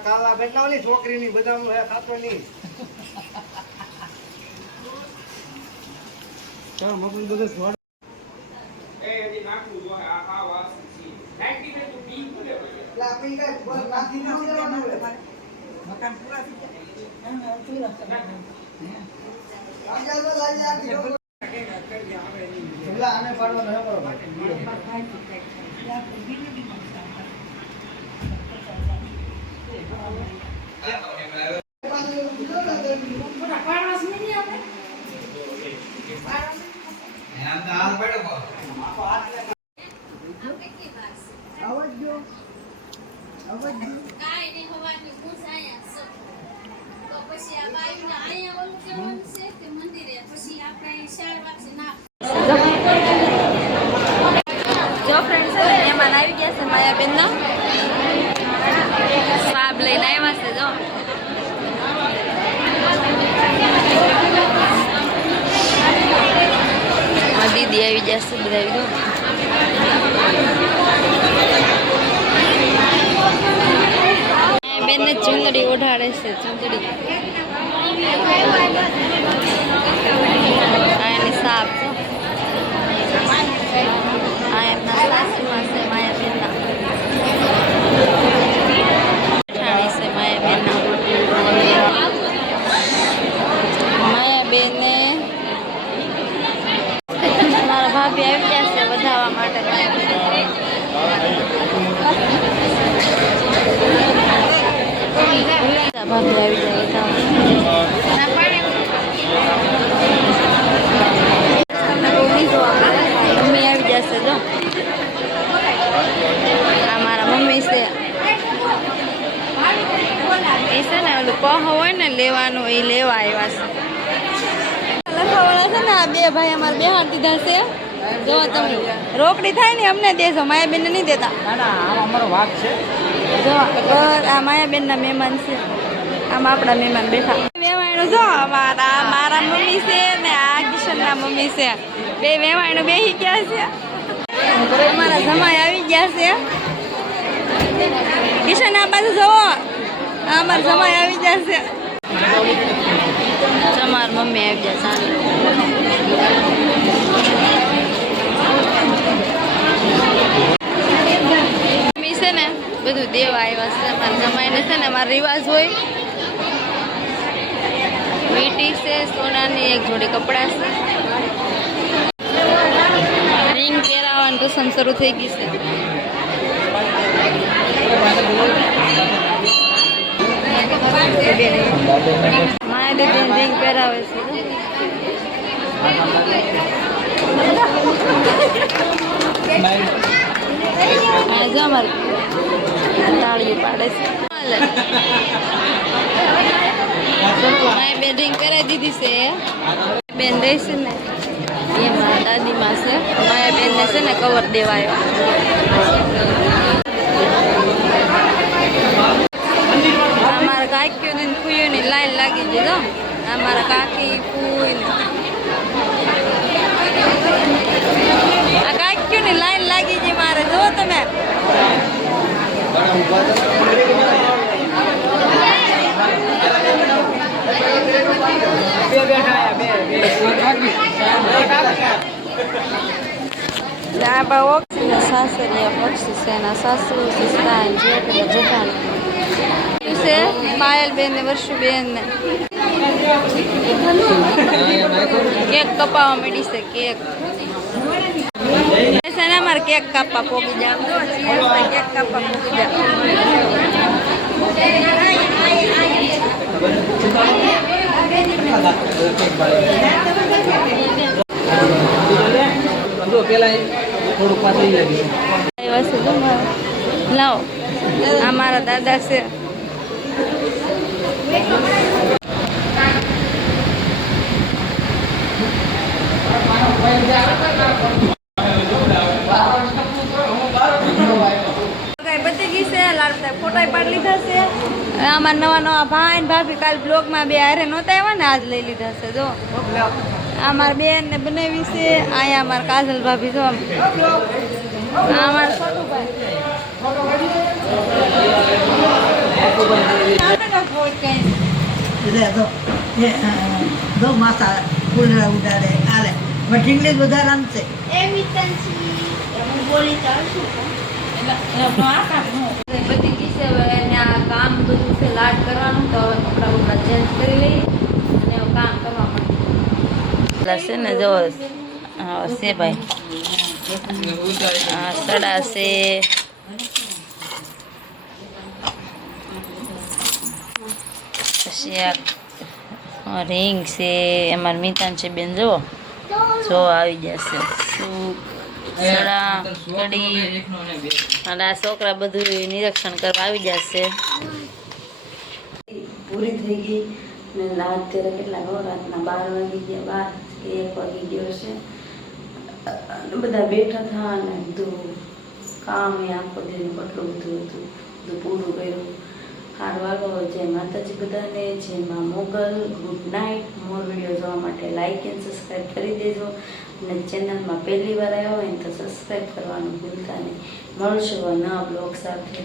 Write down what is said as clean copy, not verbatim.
કાલા બેઠા ની છોકરી ની બધા ખાતો નહીં મગન બધું મકાન પૂરા આને પાડવાનો જો ફ્રેન્ડ્સ મહેમાન આવી ગયા છે માયાબેન ના સ્વાબ લઈને આવ્યા છે જો દીદી આવી જશે બધા આવી દો બેન ને ચૂંદડી ઓઢાડે છે ચૂંદડી આની સાપ આ એમના સાસુમાં છે માયાબેનના ઠાણી છે માયાબેનના માયાબેનને મારા ભાભી આવી ગયા છે વધારવા માટે ભાભી આવી જાય મમ્મી આવી જશે જો આ મારા મમ્મી છે એ છે ને ઓલું પહ હોય ને લેવાનું એ લેવા આવ્યા છે લખાવાળા છે ને આ બે ભાઈ અમારે બેહાર દીધા છે જો તમે રોકડી થાય ને અમને દેશો માયાબેન ને નહીં દેતા અમારો વાઘ છે જો આ માયાબેન ના મહેમાન છે આમાં આપણા મહેમાન બેઠા વેવાયણું જો મારા મમ્મી છે ને આ કિશન ના મમ્મી છે બે વેવાયણું બેસી ગયા છે અમારા જમાઈ આવી ગયા છે કિશન આ બાજુ જોવો અમારા જમાઈ આવી ગયા છે તમાર મમ્મી આવી જાય સારી મમ્મી છે ને બધું દેવા આવ્યા છે મારા જમાઈને છે ને મારા રિવાજ હોય વીટી છે સોનાની એક જોડી કપડાં છે રિંગ પહેરાવાની રસમ શરૂ થઈ ગઈ છે માયા દીદી રિંગ પહેરાવે છે જો અમારે તાળીઓ પાડે છે મારી બેન રિંગ પહેરાવી દીધી છે બેન રહેશે ને એમાં દાદીમાં છે માયા બેનને છે ને કવર દેવાયો અમારા કાકીઓ ને ફૂઈઓની લાઈન લાગી ગઈ તો અમારા કાકી ફૂઈ આ કાકીઓની લાઈન લાગી ગઈ મારે જો તમે સાસરિયા પક્ષી છે એના સાસુ સિસ્તાન જેઠ જેઠાણી છે પાયલબેન ને વર્ષુબેન ને કેક કપાવા માંડી છે કેક ને અમારે કેક કાપવા પોગી જાય કેક કાપવા પોગી જાય લાવો આ મારા દાદા છે ફોટા પાડી લીધા છે આમાં નવા નવા ભાઈ ભાભી કાલ બ્લોગમાં બે હારે નહોતા આવ્યા ને આજ લઈ લીધા છે જો આ મારા બેન ને બનાવી છે. અહીંયા અમારા કાજલ ભાભી જો આ અમારા છોટુભાઈ દો માતા ફૂલડા ઉડાડે આલે બટ ઇંગ્લિશ બધા રમશે બધી કિસ્સે હવે એને આ કામ બધું છે લાડ કરવાનું તો હવે કપડાં બપડા ચેન્જ કરી લઈએ અને હવે કામ કરવા માંડીએ છે ને જો હા છે ભાઈ હા સડા છે પછી આ રિંગ છે અમારા મિતાન છે બેન જો આવી જશે સૂપ સડા કઢી અને આ છોકરા બધું નિરીક્ષણ કરવા આવી જશે પૂરી થઈ ગઈ ને અત્યારે કેટલા ગયો રાતના 12 વાગી ગયા 12 કે 1 વાગી ગયો છે અને બધા બેઠા હતા અને બધું કામ એ આખો દિન કેટલું બધું હતું બધું પૂરું કર્યું. સારું વાગો જય માતાજી બધાને, જય મા Mogal. Good night. More video જોવા માટે લાઇક એન્ડ સબસ્ક્રાઈબ કરી દેજો અને ચેનલમાં પહેલી વાર આવ્યા હોય ને તો સબસ્ક્રાઈબ કરવાનું ભૂલતા નહીં. મળશું નવા બ્લોગ સાથે.